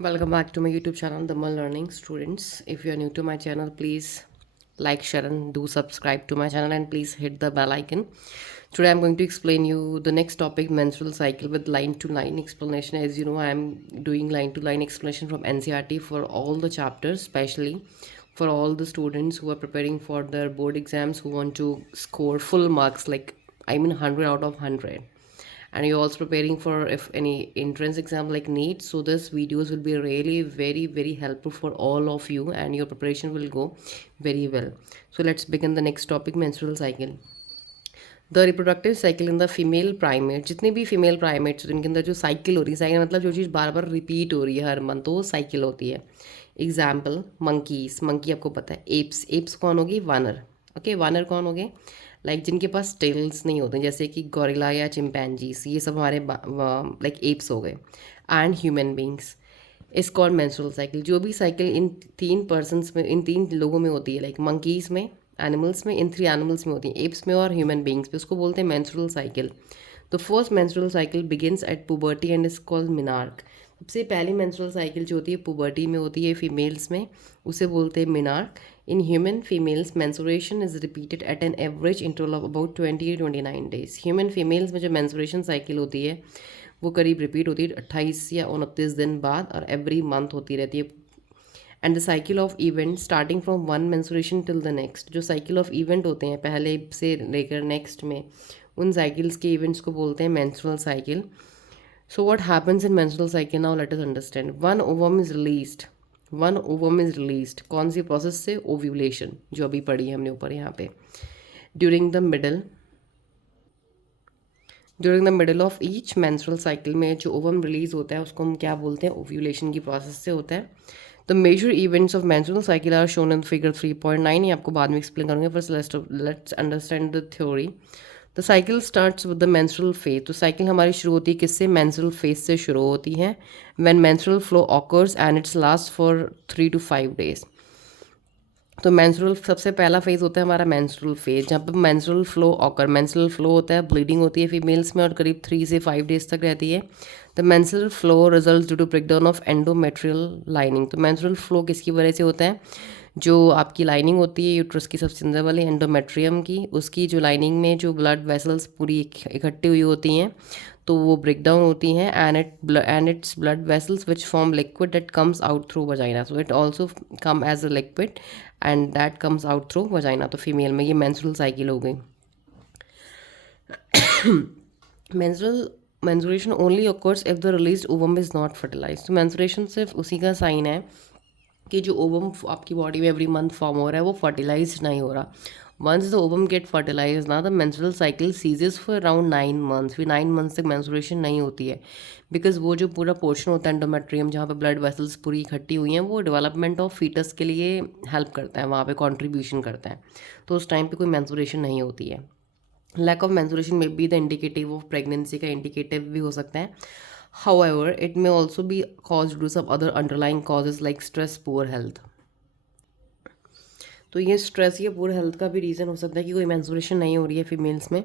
Welcome back to my YouTube channel, The Mal Learning Students. If you are new to my channel, please like, share, and do subscribe to my channel, and please hit the bell icon. Today, I'm going to explain you the next topic, menstrual cycle, with line to line explanation. As you know, I'm doing line to line explanation from NCERT for all the chapters, especially for all the students who are preparing for their board exams, who want to score full marks, like 100 out of 100, and you're also preparing for if any entrance exam like NEET. So this videos will be really very helpful for all of you, and your preparation will go very well. So let's begin the next topic, menstrual cycle. The reproductive cycle in the female primate, जितने भी female primates जिनके अंदर जो cycle हो रही है, cycle मतलब जो चीज़ बार बार रिपीट हो रही है हर मंथ, तो वो साइकिल होती है. एग्जाम्पल मंकीज, मंकी आपको पता है. एप्स, एप्स कौन होगी? वानर. ओके, वानर कौन हो गए? लाइक जिनके पास टेल्स नहीं होते, जैसे कि गोरिल्ला या चिंपैंजीज, ये सब हमारे लाइक एप्स हो गए. एंड ह्यूमन बींग्स इस कॉल्ड मेंस्ट्रुअल साइकिल. जो भी साइकिल इन तीन पर्सनस में, इन तीन लोगों में होती है, लाइक मंकीज में, एनिमल्स में, इन थ्री एनिमल्स में होती है, एप्स में और ह्यूमन बींग्स में, उसको बोलते हैं menstrual cycle. The first menstrual cycle begins at puberty and is called menarche. सबसे पहली मेंस्ट्रुअल साइकिल जो होती है पुबर्टी में होती है फीमेल्स में, उसे बोलते हैं menarche. In human females menstruation is repeated at an average interval of about 20 to 29 days. Human females में जो मेंस्ट्रुएशन साइकिल होती है वो करीब रिपीट होती है 28 या 29 दिन बाद, और एवरी मंथ होती रहती है. And the cycle of event starting from one menstruation till the next. जो साइकिल ऑफ इवेंट होते हैं पहले से लेकर नेक्स्ट में, उन साइकिल्स के इवेंट्स को बोलते हैं menstrual cycle. So what happens in menstrual cycle? Now let us understand. One ovum is released. One ovum is released कौन सी प्रोसेस से? ओव्यूलेशन, जो अभी पढ़ी है हमने ऊपर यहाँ पे. During the middle of each menstrual cycle में जो ओवम रिलीज होता है उसको हम क्या बोलते हैं? ओव्यूलेशन की प्रोसेस से होता है. The major events of menstrual cycle are shown in figure 3.9. ये आपको बाद में एक्सप्लेन करूँगा. First let's understand the theory. The cycle starts with the menstrual phase. तो साइकिल हमारी शुरू होती है किससे? मेंस्ट्रुअल फेज से शुरू होती है. When menstrual flow occurs and it's last for 3 to 5 days. तो मेंस्ट्रुअल सबसे पहला फेज होता है हमारा मेंस्ट्रुअल फेज, जहाँ पर menstrual flow occur, menstrual flow होता है, ब्लीडिंग होती है फीमेल्स में और करीब 3 से 5 डेज तक रहती है. The menstrual flow result due to breakdown of endometrial lining. तो मेंस्ट्रुअल फ्लो किसकी वजह से होता है? जो आपकी लाइनिंग होती है यूट्रस की सबसे अंदर वाली एंडोमेट्रियम की, उसकी जो लाइनिंग में जो ब्लड वेसल्स पूरी इकट्ठी हुई होती हैं, तो वो ब्रेक डाउन होती हैं. And it's blood vessels which form liquid that comes out through vagina. So it also come as a liquid and that comes out through vagina. तो फीमेल में ये मेंस्ट्रुअल साइकिल हो गई. Menstruation only occurs if the released ovum is not fertilized. तो menstruation सिर्फ उसी का sign है कि जो ओवम आपकी बॉडी में एवरी मंथ फॉर्म हो रहा है वो फर्टिलाइज नहीं हो रहा. Once the ovum get fertilize ना, the menstrual cycle ceases for around 9 months. फिर 9 months तक मेंस्ट्रुएशन नहीं होती है, बिकॉज वो जो पूरा पोर्शन होता है एंडोमेट्रियम जहाँ पे ब्लड वेसल्स पूरी इकट्ठी हुई हैं, वो डेवलपमेंट ऑफ फीटस के लिए हेल्प करता है, वहाँ पे कंट्रीब्यूशन करता है. तो उस टाइम पे कोई मेंस्ट्रुएशन नहीं होती है. लैक ऑफ मेंस्ट्रुएशन में be the indicative of pregnancy का इंडिकेटिव भी हो सकता है. However, it may also be caused due to some other underlying causes like stress, poor health. तो ये स्ट्रेस या पुअर हेल्थ का भी रीज़न हो सकता है कि कोई मेंस्ट्रुएशन नहीं हो रही है फीमेल्स में.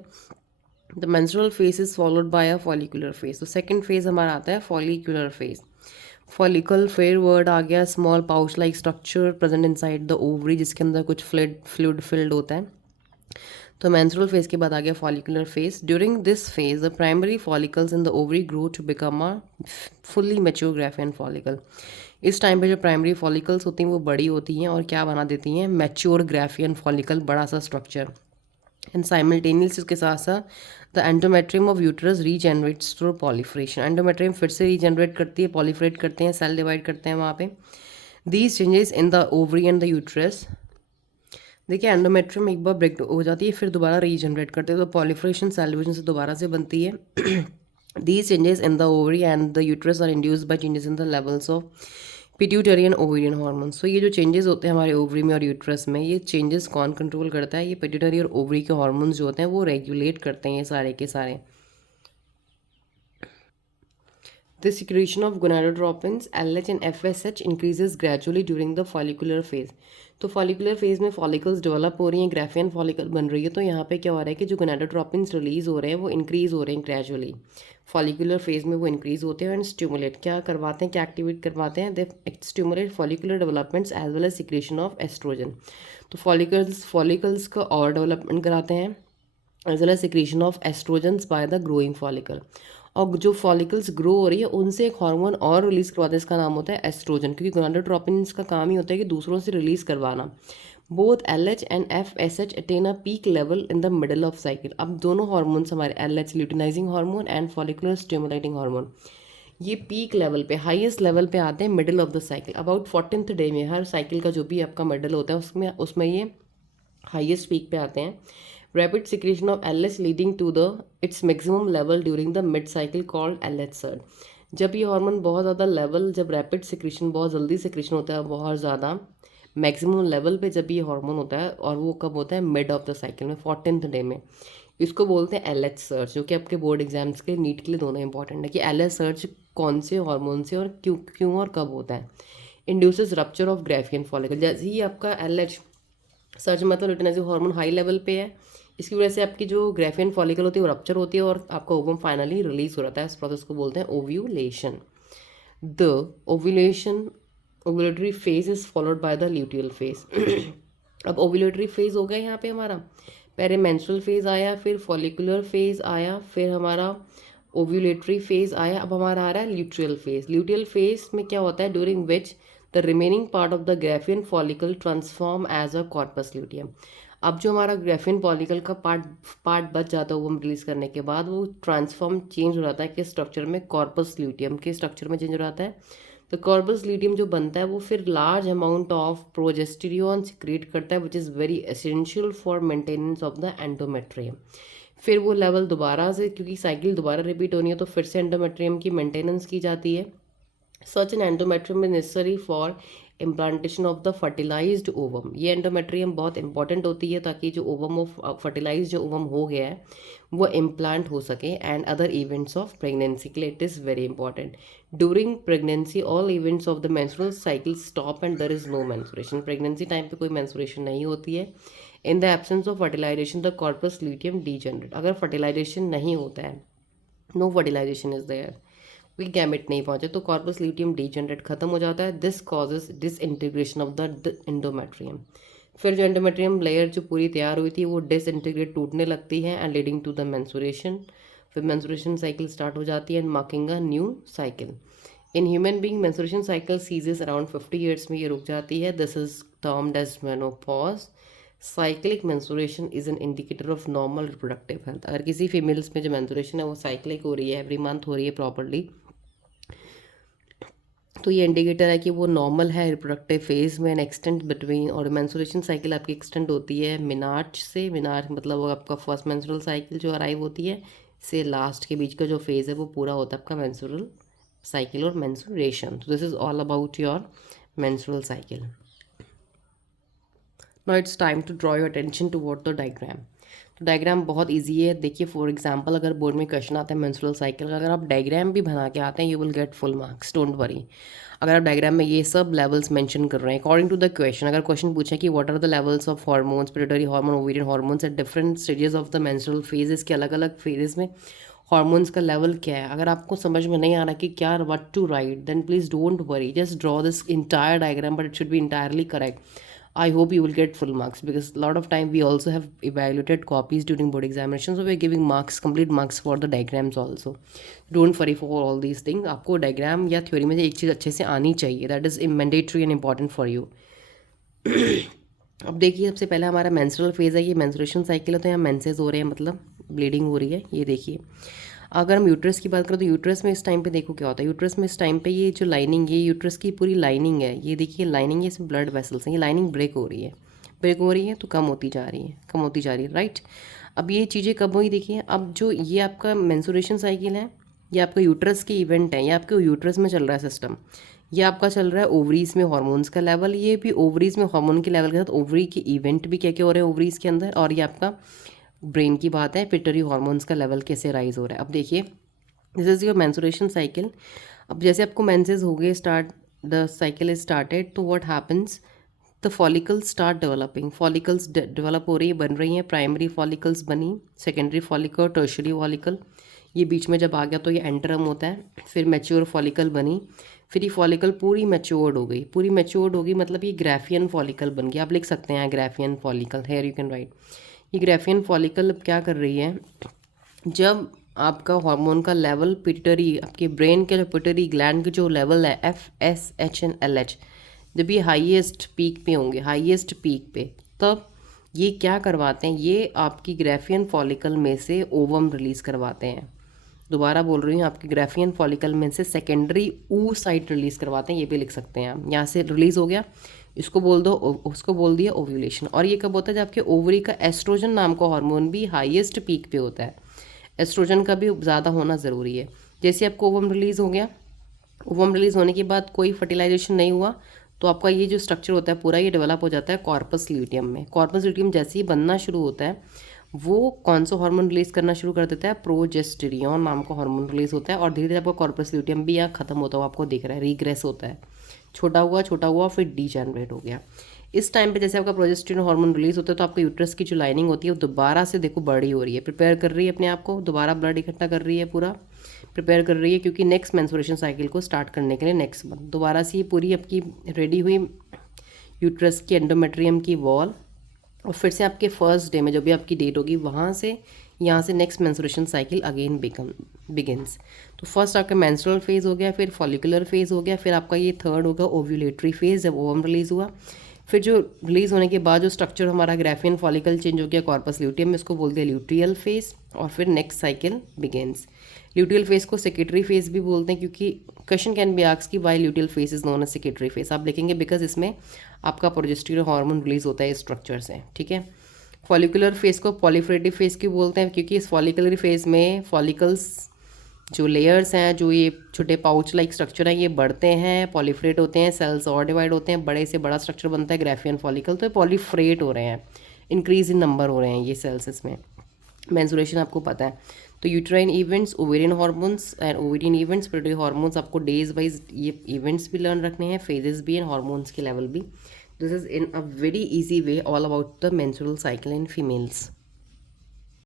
The menstrual phase is followed by a follicular phase. तो सेकंड फेज हमारा आता है follicular phase. Follicle fair word आ गया, small pouch like structure present inside the ovary, जिसके अंदर कुछ फ्लूइड फिल्ड होता है. तो मेंस्ट्रुअल फेज के बाद आ गया follicular phase. During this phase the primary follicles in the ovary grow to become a fully mature Graafian follicle. इस टाइम पे जो प्राइमरी फॉलिकल्स होती हैं वो बड़ी होती हैं और क्या बना देती हैं? मैच्योर ग्राफियन फॉलिकल, बड़ा सा स्ट्रक्चर. एंड साइमल्टेनियस इसके साथ साथ the endometrium of uterus regenerates through proliferation. Endometrium फिर से रीजनरेट करती है, पॉलीफ्रेट करते हैं, सेल डिवाइड करते हैं वहाँ पे. These changes in the ovary and the uterus, देखिए एंडोमेट्रियम एक बार ब्रेक हो जाती है फिर दोबारा रीजनरेट करते हैं, तो पॉलीफ्रेशन सेल डिवीजन से दोबारा से बनती है. These changes in the ovary and the uterus are induced by changes in the levels of pituitary and ovarian hormones. So ये जो changes होते हैं हमारे ओवरी में और यूट्रस में, ये changes कौन कंट्रोल करता है? ये पिट्यूटरी और ओवरी के हार्मोन्स जो होते हैं वो रेगुलेट करते हैं ये सारे के सारे. The secretion of gonadotropins LH and FSH increases gradually during the follicular phase. तो फॉलिकुलर फेज में फॉलिकल्स डेवलप हो रही हैं, ग्राफियन फॉलिकल बन रही है. तो यहाँ पे क्या हो रहा है कि जो गोनाडोट्रोपिन्स रिलीज हो रहे हैं वो इंक्रीज हो रहे हैं ग्रेजुअली. फॉलिकुलर फेज में वो इंक्रीज होते हैं एंड स्टिमुलेट क्या करवाते हैं, क्या एक्टिवेट करवाते हैं, they stimulate follicular developments as well as secretion of oestrogen. तो फॉलिकल्स का और डेवलपमेंट कराते हैं as well as secretion of oestrogens by the growing follicle. और जो फॉलिकल्स ग्रो हो रही है उनसे एक हार्मोन और रिलीज करवाते हैं, इसका नाम होता है एस्ट्रोजन, क्योंकि गोनाडोट्रोपिन का काम ही होता है कि दूसरों से रिलीज करवाना। Both LH and FSH attain a peak level in the middle of cycle. अब दोनों हार्मोन्स हमारे LH luteinizing hormone and follicular stimulating hormone ये पीक लेवल पे हाईएस्ट लेवल पे आते हैं middle of the cycle. About 14th day में हर cycle का जो भी आपका मिडल होता है उसमें उसमें ये हाईएस्ट पीक पे आते हैं। Rapid secretion of LH leading to the its maximum level during the mid cycle called LH surge. जब ये हार्मोन बहुत ज़्यादा लेवल, जब रैपिड सिक्रेशन बहुत जल्दी सिक्रेशन होता है बहुत ज़्यादा मैक्सिमम लेवल पे जब ये हार्मोन होता है, और वो कब होता है, मिड ऑफ द साइकिल में 14th डे में। इसको बोलते हैं LH सर्च, जो कि आपके बोर्ड एग्जाम्स के नीट के लिए दोनों इंपॉर्टेंट है कि LH सर्च कौन से हार्मोन से और क्यों क्यों और कब होता है। Induces rupture of Graafian follicle. जैसे ही आपका LH सर्च मतलब ल्यूटिनाइजिंग हार्मोन हाई लेवल पे है, इसकी वजह से आपकी जो ग्राफियन फॉलिकल होती है वो रप्चर होती है और आपका ओवम फाइनली रिलीज हो जाता है। इस प्रोसेस को बोलते हैं ovulation. The ovulation ovulatory phase is followed by the luteal phase. अब ओव्यूलेटरी फेज हो गया यहाँ पे हमारा, पहले मेंस्ट्रुअल फेज आया, फिर फॉलिकुलर फेज आया, फिर हमारा ओव्यूलेटरी फेज आया, अब हमारा आ रहा है ल्यूटियल फेज। ल्यूटियल फेज में क्या होता है, during which the remaining part of the Graafian follicle transform as a corpus luteum. अब जो हमारा ग्राफियन फॉलिकल का पार्ट बच जाता है वो रिलीज करने के बाद वो ट्रांसफॉर्म चेंज हो जाता है किस स्ट्रक्चर में, कॉर्पस ल्यूटियम के स्ट्रक्चर में चेंज हो जाता है। तो कॉर्पस ल्यूटियम जो बनता है वो फिर लार्ज अमाउंट ऑफ प्रोजेस्टेरियन सिक्रेट करता है which is very essential for maintenance of the endometrium. फिर वो लेवल दोबारा से, क्योंकि साइकिल दोबारा रिपीट होनी है तो फिर से एंडोमेट्रियम की मेंटेनेंस की जाती है। Such an endometrium is necessary for implantation of the fertilized ovum. ये एंडोमेट्रियम बहुत इंपॉर्टेंट होती है ताकि जो ओवम ऑफ फर्टिलाइज जो ओवम हो गया है वो इम्प्लांट हो सके and other events of pregnancy के लिए it is very important. During pregnancy all events of the menstrual cycle stop and there is no menstruation. Pregnancy time पे कोई मेंस्ट्रुएशन नहीं होती है। In the absence of fertilization the corpus luteum degenerate. अगर fertilization नहीं होता है, no fertilization is there, कोई गैमेट नहीं पहुंचे, तो कॉर्पस ल्यूटियम डीजनरेट खत्म हो जाता है। This causes disintegration of the endometrium. फिर जो एंडोमेट्रियम लेयर जो पूरी तैयार हुई थी वो डिसइंटीग्रेट टूटने लगती है and leading to the menstruation. फिर मेंस्ट्रुएशन साइकिल स्टार्ट हो जाती है and marking a new cycle. In human being menstruation cycle ceases around 50 years में ये रुक जाती है। This is termed as menopause. Cyclic menstruation is an indicator of normal reproductive health. अगर किसी फीमेल्स में जो मेंस्ट्रुएशन है वो साइक्लिक हो रही है, एवरी मंथ हो रही है प्रॉपरली, तो ये इंडिकेटर है कि वो नॉर्मल है रिप्रोडक्टिव फेज में। एन एक्सटेंट बिटवीन, और मेंस्ट्रुएशन साइकिल आपकी एक्सटेंड होती है मिनार्च से, मिनार्च मतलब वो आपका फर्स्ट मेंस्ट्रुअल साइकिल जो अराइव होती है से लास्ट के बीच का जो फेज़ है वो पूरा होता है आपका मेंस्ट्रुअल साइकिल और मेंस्ट्रुएशन। तो this is all about your menstrual cycle. Now it's time to draw your attention toward the diagram. तो डायग्राम बहुत इजी है। देखिए फॉर एग्जांपल अगर बोर्ड में क्वेश्चन आता है मेंस्ट्रुअल साइकिल का, अगर आप डायग्राम भी बना के आते हैं you will get full marks, don't worry. अगर आप डायग्राम में ये सब लेवल्स मेंशन कर रहे हैं अकॉर्डिंग टू द क्वेश्चन, अगर क्वेश्चन पूछे कि what are the levels of hormones, pituitary hormone, ovarian hormones at different stages of the menstrual phases, के अलग अलग फेजेस में हार्मोन्स का लेवल क्या है, अगर आपको समझ में नहीं आ रहा कि क्या what to write, then please don't worry, just draw this entire diagram but it should be entirely correct. I hope you will get full marks because a lot of time we also have evaluated copies during board examination, so we are giving marks, complete marks for the diagrams also. Don't worry for all these things. आपको diagram या theory में से एक चीज़ अच्छे से आनी चाहिए, that is mandatory and important for you. अब देखिए सबसे पहले हमारा menstrual phase है, ये menstruation cycle है, तो यहाँ menses हो रहे हैं मतलब bleeding हो रही है, ये देखिए. अगर हम यूट्रस की बात करें तो यूट्रस में इस टाइम पे देखो क्या होता है, यूट्रस में इस टाइम पे ये जो लाइनिंग, ये यूट्रस की पूरी लाइनिंग है, ये देखिए लाइनिंग है, इसमें ब्लड वेसल्स हैं, ये लाइनिंग ब्रेक हो रही है तो कम होती जा रही है, कम होती जा रही है, राइट. अब ये चीज़ें कब हुई देखिए, अब जो ये आपका मेंस्ट्रुएशन साइकिल है, ये आपका यूट्रस की इवेंट है, ये आपके यूट्रस में चल रहा है सिस्टम, ये आपका चल रहा है ओवरीज में हार्मोन्स का लेवल, ये भी ओवरीज में हार्मोन के लेवल के साथ ओवरी के इवेंट भी क्या क्या हो रहे हैं ओवरीज के अंदर, और ये आपका ब्रेन की बात है, पिट्यूटरी हार्मोन्स का लेवल कैसे राइज हो रहा है. अब देखिए this is your menstruation cycle. अब जैसे आपको मेंसेस हो गए start, the cycle is started, तो what happens, the follicles start developing, follicles develop हो रही है, बन रही हैं, प्राइमरी फॉलिकल्स बनी, सेकेंडरी फॉलिकल, टर्शरी फॉलिकल, ये बीच में जब आ गया तो ये एंटरम होता है, फिर मैच्योर फॉलिकल बनी, फिर ये फॉलिकल पूरी मैच्योर्ड हो गई, पूरी मैच्योर्ड होगी मतलब ये ग्राफियन फॉलिकल बन गया। आप लिख सकते हैं Graafian follicle, here you can write. ये ग्राफियन फॉलिकल अब क्या कर रही है, जब आपका हार्मोन का लेवल पिट्यूटरी, आपके ब्रेन के जो पिट्यूटरी ग्लैंड के जो लेवल है FSH and LH, जब ये हाईएस्ट पीक पे होंगे, हाईएस्ट पीक पे, तब ये क्या करवाते हैं, ये आपकी ग्राफियन फॉलिकल में से ओवम रिलीज़ करवाते हैं। दोबारा बोल रही हूँ, आपकी ग्राफियन फॉलिकल में से सेकेंडरी oocyte रिलीज़ करवाते हैं, ये भी लिख सकते हैं आप। यहाँ से रिलीज़ हो गया, इसको बोल दो, उसको बोल दिया ओव्यूलेशन। और ये कब होता है, जब आपके ओवरी का एस्ट्रोजन नाम का हार्मोन भी हाईएस्ट पीक पे होता है। एस्ट्रोजन का भी ज़्यादा होना ज़रूरी है। जैसे आपको ओवम रिलीज़ हो गया, ओवम रिलीज़ होने के बाद कोई फर्टिलाइजेशन नहीं हुआ, तो आपका ये जो स्ट्रक्चर होता है पूरा ये डेवलप हो जाता है कॉर्पस ल्यूटियम में। कॉर्पस ल्यूटियम जैसे ही बनना शुरू होता है, वो कौन सा हार्मोन रिलीज़ करना शुरू कर देता है, प्रोजेस्टेरियन नाम का हार्मोन रिलीज़ होता है। और धीरे धीरे आपका कॉर्पस ल्यूटियम भी यहाँ खत्म होता हुआ आपको दिख रहा है, रीग्रेस होता है, छोटा हुआ फिर डीजेनरेट हो गया। इस टाइम पे जैसे आपका प्रोजेस्टेरोन हार्मोन रिलीज होता है, तो आपका यूट्रस की जो लाइनिंग होती है वो दोबारा से देखो बड़ी हो रही है, प्रिपेयर कर रही है अपने आप को, दोबारा ब्लड इकट्ठा कर रही है, पूरा प्रिपेयर कर रही है, क्योंकि नेक्स्ट मेंस्ट्रुएशन साइकिल को स्टार्ट करने के लिए नेक्स्ट मंथ दोबारा से ये पूरी आपकी रेडी हुई यूट्रस की एंडोमेट्रियम की वॉल। और फिर से आपके फर्स्ट डे में जो भी आपकी डेट होगी, वहाँ से यहाँ से next menstruation cycle again begins. तो फर्स्ट आपका मेंस्ट्रुअल फेज़ हो गया, फिर फॉलिकुलर फेज़ हो गया, फिर आपका ये थर्ड होगा ओव्यूलेटरी फेज़, जब ओवम रिलीज़ हुआ। फिर जो रिलीज़ होने के बाद जो स्ट्रक्चर हमारा ग्राफियन फॉलिकल चेंज हो गया कॉर्पस ल्यूटियम में, इसको बोल दिया ल्यूट्रियल फेज़। और फिर next cycle begins. Luteal phase को सेक्रेटरी फेज़ भी बोलते हैं, क्योंकि क्वेश्चन कैन बी आस्क्ड कि why luteal phase is known as secretory phase. आप लिखेंगे बिकॉज इसमें आपका प्रोजेस्टेरोन हार्मोन रिलीज़ होता है इस स्ट्रक्चर से, ठीक है। फॉलिकुलर फेज़ को पॉलीफ्रेटिव फेज़ क्यों बोलते हैं, क्योंकि इस फॉलिकुलर फेज़ में फॉलिकल्स जो लेयर्स हैं, जो ये छोटे पाउच लाइक स्ट्रक्चर हैं, ये बढ़ते हैं, पॉलीफ्रेट होते हैं, सेल्स और डिवाइड होते हैं, बड़े से बड़ा स्ट्रक्चर बनता है ग्राफियन फॉलिकल। तो ये पॉलीफ्रेट हो रहे हैं, इंक्रीज इन नंबर हो रहे हैं ये सेल्स इसमें। मेंस्ट्रुएशन आपको पता है, तो uterine events, ovarian hormones and ovarian events, pituitary hormones, आपको डेज वाइज ये इवेंट्स भी लर्न रखने हैं, फेजेस भी एंड हार्मोन्स के लेवल भी। This is in a very easy way all about the menstrual cycle in females.